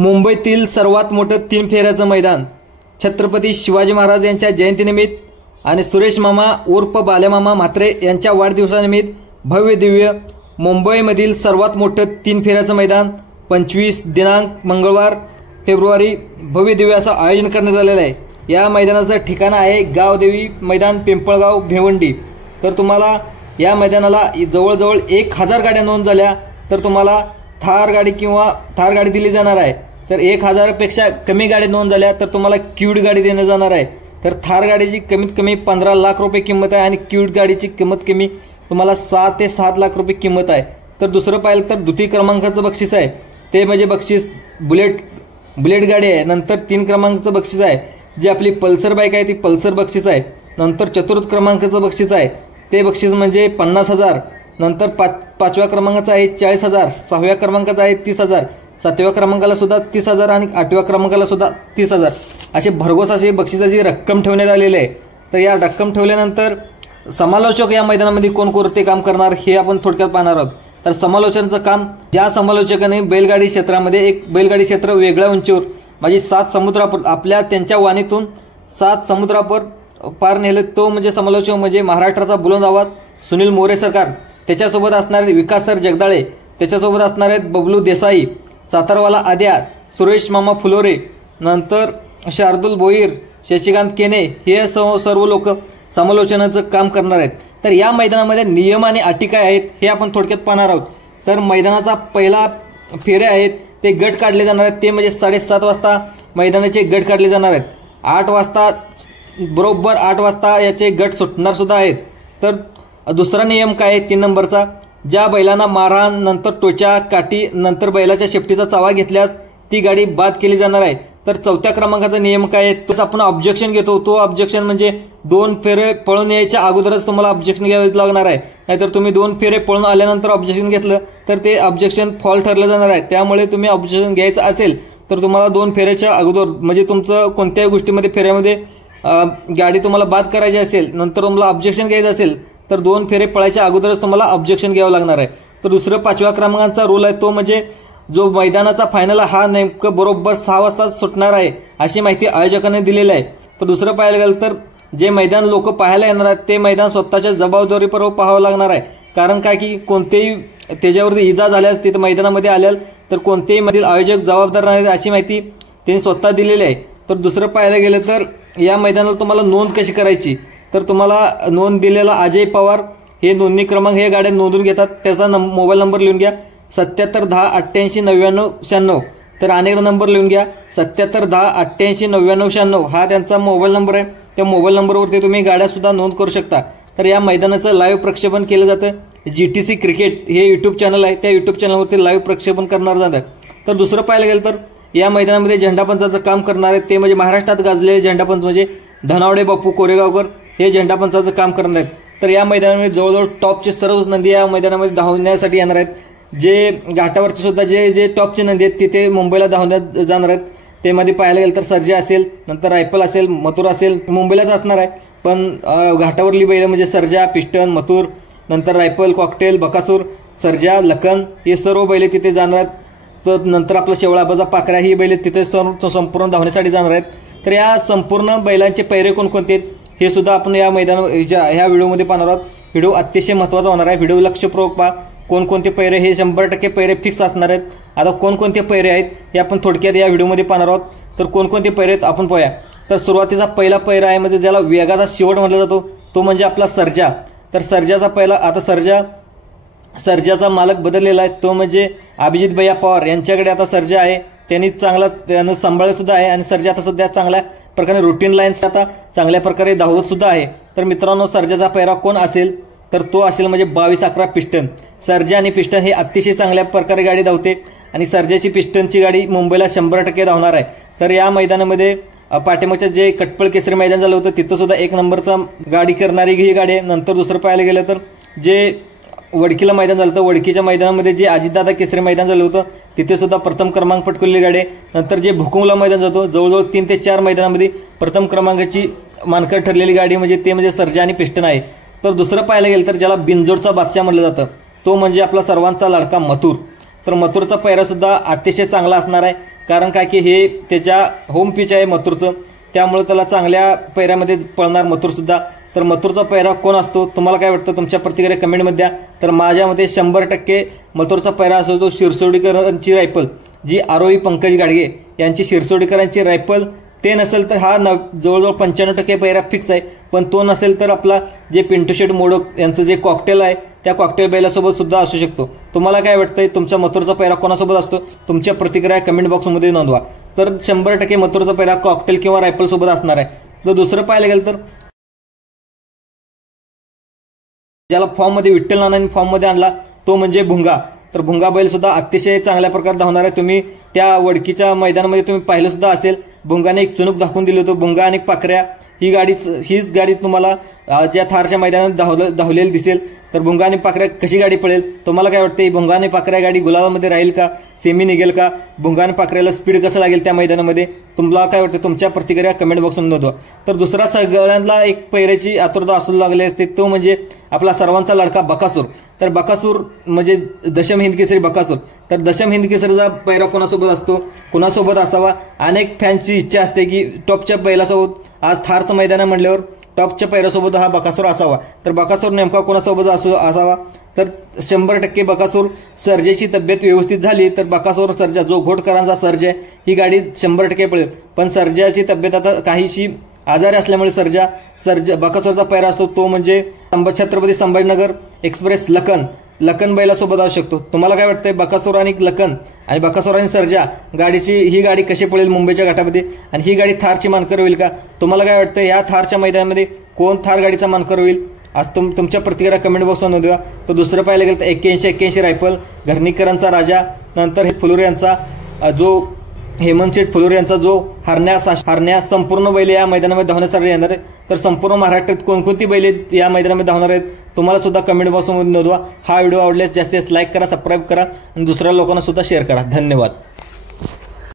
मुंबईतील सर्वात मोठं 3 फेऱ्याचं मैदान छत्रपती शिवाजी महाराज यांच्या जयंतीनिमित्त आणि सुरेश मामा उर्फ बालेमामा म्हात्रे यांच्या वाढदिवसानिमित्त भव्य दिव्य मुंबईमधील सर्वात मोठं 3 फेऱ्याचं मैदान 25 दिनांक मंगळवार फेब्रुवारी भव्य दिव्य असं आयोजन करण्यात आलेलं आहे। या मैदानाचं ठिकाण आहे गावदेवी मैदान पिंपळगाव भिवंडी। तर तुम्हाला या मैदानाला जवळजवळ 1000 गाड्या नोंद झाल्या तर तुम्हाला थार गाडी किंवा थार गाडी दिली जाणार आहे। तर 1000 पेक्षा कमी गाडी नोंद झाल्या तर तुम्हाला क्यूट गाडी देण्यात जाणार आहे। तर थार गाडीची कमीत कमी 15 लाख रुपये किंमत आहे आणि क्यूट गाडीची किंमत कमी तुम्हाला 6 ते 7 लाख रुपये किंमत आहे। तर दुसरं पाहिलं तर द्वितीय क्रमांकाचं बक्षीस आहे ते म्हणजे बक्षीस बुलेट गाडी आहे। नंतर 3 क्रमांकाचं बक्षीस आहे जी आपली पल्सर बाईक आहे ती पल्सर बक्षीस आहे। नंतर चतुर्थ क्रमांकाचं बक्षीस आहे ते बक्षीस म्हणजे 50,000। नंतर 5व्या क्रमांकाचं आहे 40,000, 6व्या क्रमांकाचं आहे 30,000, 7व्या क्रमांकाला सुद्धा 30,000 आणि 8व्या क्रमांकाला सुद्धा 30,000 असे भरघोस अशी बक्षिसाची रक्कम ठेवण्यात आलेली आहे। तर या रक्कम ठेवल्यानंतर समालोचक या मैदानामध्ये कोणकोणते काम करणार हे आपण थोडक्यात पाहणार आहोत। तर समालोचनाचं काम ज्या समालोचकाने बैलगाडी क्षेत्रामध्ये एक बैलगाडी क्षेत्र वेगळ्या उंचीवर म्हणजे 7 समुद्रापर आपल्या त्यांच्या वाणीतून 7 समुद्रापर पार नेले तो म्हणजे समालोचक म्हणजे महाराष्ट्राचा बुलंद आवाज सुनील मोरे सरकार, त्याच्यासोबत असणारे विकास सर जगदाळे, त्याच्यासोबत असणारे बबलू देसाई, सातारवाला आद्या, सुरेश मामा फुलोरे, नंतर शार्दुल भोईर, शशिकांत केने हे सर्व लोक समालोचनाचं काम करणार आहेत। तर या मैदानामध्ये नियम आणि अटी काय आहेत हे आपण थोडक्यात पाहणार आहोत। तर मैदानाचा पहिला फेरे आहेत ते गट काढले जाणार आहेत ते म्हणजे 7:30 वाजता मैदानाचे गट काढले जाणार आहेत। 8 वाजता बरोबर 8 वाजता याचे गट सुटणार सुद्धा आहेत। तर दुसरा नियम काय आहे 3 नंबरचा, ज्या बैलांना मारहाण नंतर टोचा काठी नंतर बैलाच्या शेपटीचा चावा घेतल्यास ती गाडी बाद केली जाणार आहे। तर 4थ्या क्रमांकाचा नियम काय आहे तो आपण ऑब्जेक्शन घेतो तो ऑब्जेक्शन म्हणजे 2 फेरे पळून यायच्या अगोदरच तुम्हाला ऑब्जेक्शन घ्यावे लागणार आहे। नाहीतर तुम्ही 2 फेरे पळून आल्यानंतर ऑब्जेक्शन घेतलं तर ते ऑब्जेक्शन फॉल ठरलं जाणार आहे। त्यामुळे तुम्ही ऑब्जेक्शन घ्यायचं असेल तर तुम्हाला 2 फेऱ्याच्या अगोदर म्हणजे तुमचं कोणत्याही गोष्टीमध्ये फेऱ्यामध्ये गाडी तुम्हाला बाद करायची असेल नंतर तुम्हाला ऑब्जेक्शन घ्यायचं असेल तर 2 फेरे पळायच्या अगोदरच तुम्हाला ऑब्जेक्शन घ्यावं लागणार आहे। तर दुसरं 5व्या क्रमांकाचा रूल आहे तो म्हणजे जो मैदानाचा फायनल हा नेमकं बरोबर 6 वाजता सुटणार आहे अशी माहिती आयोजकांनी दिलेली आहे। तर दुसरं पाहायला गेलं तर जे मैदान लोक पाहायला येणार आहेत ते मैदान स्वतःच्या जबाबदारीवर पाहावं लागणार आहे। कारण काय की कोणतेही त्याच्यावरती इजा झाल्यास तिथे मैदानामध्ये आल्याल तर कोणतेही मधील आयोजक जबाबदार नाहीत अशी माहिती त्यांनी स्वतः दिलेली आहे। तर दुसरं पाहायला गेलं तर या मैदानाला तुम्हाला नोंद कशी करायची तर तुम्हाला नोंद दिलेला अजय पवार हे नोंदणी क्रमांक हे गाड्या नोंदून घेतात त्याचा मोबाईल नंबर लिहून घ्या 7710889996। तर अनेक नंबर लिहून घ्या 7710889996 हा त्यांचा मोबाईल नंबर आहे। त्या मोबाईल नंबरवरती तुम्ही गाड्या सुद्धा नोंद करू शकता। तर या मैदानाचं लाईव्ह प्रक्षेपण केलं जातं GTC क्रिकेट हे युट्यूब चॅनल आहे त्या युट्यूब चॅनलवरती लाईव्ह प्रक्षेपण करणार जातं। तर दुसरं पाहायला गेलं तर या मैदानामध्ये झेंडापंचाचं काम करणार आहे ते म्हणजे महाराष्ट्रात गाजलेले झेंडापंच म्हणजे धनावडे बापू कोरेगावकर हे झेंडापंचाचं काम करणार आहेत। तर या मैदानामध्ये जवळजवळ टॉपचे सर्वच नंदी या मैदानामध्ये धावण्यासाठी येणार आहेत। जे घाटावरचे सुद्धा जे टॉपचे नंदी आहेत तिथे मुंबईला धावण्यात जाणार आहेत। ते मध्ये पाहायला गेलं तर सर्जा असेल नंतर रायफल असेल मथुर असेल मुंबईलाच असणार आहे पण घाटावरली बैल म्हणजे सर्जा पिस्टन मथुर नंतर रायफल कॉकटेल बकासूर सर्जा लखन हे सर्व बैल तिथे जाणार आहेत। तर नंतर आपला शेवळाबाजा पाकऱ्या ही बैल तिथे संपूर्ण धावण्यासाठी जाणार आहेत। तर या संपूर्ण बैलांचे पैरे कोणकोणते आहेत हे सुद्धा आपण या ह्या व्हिडिओमध्ये पाहणार आहोत। व्हिडिओ अतिशय महत्त्वाचा होणार आहे। व्हिडिओ लक्षपूर्वक पहा कोणकोणते पैरे हे 100% पैरे फिक्स असणार आहेत। आता कोणकोणते पैरे आहेत हे आपण थोडक्यात या व्हिडिओमध्ये पाहणार आहोत। तर कोणकोणते पैरे आहेत आपण पाहूया। तर सुरुवातीचा पहिला पैरा आहे म्हणजे ज्याला वेगाचा शेवट म्हटला जातो तो म्हणजे आपला सर्जा। तर सर्जाचा पहिला आता सर्जाचा मालक बदललेला आहे तो म्हणजे अभिजित भैया पवार यांच्याकडे आता सर्जा आहे। त्यानं सांभाळत सुद्धा आहे आणि सर्जा आता सध्या चांगल्या प्रकारे रुटीन लाईन्स आता चांगल्या प्रकारे धावत सुद्धा आहे। तर मित्रांनो सर्जाचा पैरा कोण असेल तर तो असेल म्हणजे 2211 पिस्टन। सर्जा आणि पिस्टन हे अतिशय चांगल्या प्रकारे गाडी धावते आणि सर्जाची पिस्टनची गाडी मुंबईला 100% धावणार आहे। तर या मैदानामध्ये पाठीमागच्या जे कटपळ केसरी मैदान झालं होतं तिथं सुद्धा 1 नंबरचा गाडी करणारी ही गाडी आहे। नंतर दुसरं पाहायला गेलं तर जे वडकीला मैदान झालं होतं वडकीच्या मैदानामध्ये जे अजितदादा केसरी मैदान झालं होतं तिथे सुद्धा प्रथम क्रमांक पटकवलेली गाडी आहे। नंतर जे भुकुंगला मैदान जातो जवळजवळ 3 ते 4 मैदानामध्ये प्रथम क्रमांकाची मानकर ठरलेली गाडी म्हणजे सर्जा आणि पिस्टन आहे। तर दुसरं पाहायला गेलं तर ज्याला बिनजोडचा बादशाह म्हटलं जातं तो म्हणजे आपला सर्वांचा लाडका मथुर। तर मथुरचा पैरा सुद्धा अतिशय चांगला असणार आहे, कारण काय की हे त्याच्या होम पिच आहे मथुरचं, त्यामुळे त्याला चांगल्या पैऱ्यामध्ये पळणार मथुर सुद्धा। तर मथुरचा पैरा कोण असतो, तुम्हाला काय वाटतं तुमच्या प्रतिक्रिया कमेंटमध्ये द्या। तर माझ्या मते 100% मथुरचा पैरा असतो तो शिरसोडीकरांची रायफल, जी आरोही पंकज गाडगे यांची शिरसोडीकरांची रायफल, ते नसेल तर हा जवळजवळ 95% पैरा फिक्स आहे। पण तो नसेल तर आपला जे पिंटू शेट मोडक यांचं जे कॉकटेल आहे त्या कॉकटेल बैलासोबत सुद्धा असू शकतो। तुम्हाला काय वाटतंय तुमच्या मथुरचा पैरा कोणासोबत असतो, तुमच्या प्रतिक्रिया कमेंट बॉक्समध्ये नोंदवा। तर 100% मथुरचा पैरा कॉकटेल किंवा रायफल सोबत असणार आहे। जर दुसरं पाहायला गेलं तर ज्याला फॉर्म मध्ये विठ्ठल नानांनी फॉर्म मध्ये आणला तो म्हणजे भुंगा। तर भुंगा बैल सुद्धा अतिशय चांगल्या प्रकारे धावणार आहे। तुम्ही त्या वडकीच्या मैदानामध्ये तुम्ही पाहिलं सुद्धा असेल, भुंगाने एक चुणूक दाखवून दिली होती। भुंगा आणि पाखऱ्या हीच गाडी तुम्हाला ज्या थारच्या मैदानात धावलेली दिसेल। तर भुंगा आणि पाखऱ्या कशी गाडी पळेल, तुम्हाला काय वाटतं भुंगा आणि पाखऱ्या गाडी गुलाबामध्ये राहील का, सेमी निघेल का, भुंगा आणि पाखऱ्याला स्पीड कसं लागेल त्या मैदानामध्ये, तुम्हाला काय वाटतं तुमच्या प्रतिक्रिया कमेंट बॉक्समध्ये नोंदवा। तर दुसरा सगळ्यांना एक पैऱ्याची आतुरता असू लागली असते, तो म्हणजे आपला सर्वांचा लडका बकासूर। तर बकासूर म्हणजे दशम हिंद केसरी बकासूर। तर दशम हिंद केसरीचा पैरा कोणासोबत असतो, कोणासोबत असावा, अनेक फॅन्सची इच्छा असते की टॉपच्या बैलासोबत आज थारचं मैदान म्हणल्यावर टॉपच्या पैरासोबत हा बकासूर असावा। तर बकासूर नेमका कोणासोबत असावा, तर 100% बकासूर सर्जेची तब्येत व्यवस्थित झाली तर बकासूर सर्जा जो घोटकरांचा सर्ज आहे ही गाडी 100% पळेल। पण सर्जाची तब्येत आता काहीशी आजारी असल्यामुळे बकासूरचा पैरा असतो तो म्हणजे छत्रपती संभाजीनगर एक्सप्रेस लखन बैलासोबत असू शकतो। तुम्हाला काय वाटतंय बकासूर आणि लखन आणि बकासूर आणि सर्जा ही गाडी कशी पळेल मुंबईच्या घाटामध्ये, आणि ही गाडी थारची मानकर होईल का, तुम्हाला काय वाटतं या थारच्या मैदानामध्ये कोण थार गाडीचा मानकर होईल, आज तुमच्या प्रतिक्रिया कमेंट बॉक्समध्ये नोंदवा। तर दुसरं पाहायला गेलं तर 81 रायफल घरणीकरांचा राजा, नंतर फुलोरे यांचा जो हेमंत शेठ फुलोरे यांचा जो हरण्या संपूर्ण बैल या मैदानामध्ये धावण्यासाठी येणार आहे। तर संपूर्ण महाराष्ट्रात कोणकोणती बैले या मैदानामध्ये धावणार आहेत तुम्हाला सुद्धा कमेंट बॉक्समध्ये नोंदवा। हा व्हिडिओ आवडल्यास जास्तीत जास्त लाईक करा, सबस्क्राईब करा आणि दुसऱ्या लोकांना सुद्धा शेअर करा। धन्यवाद।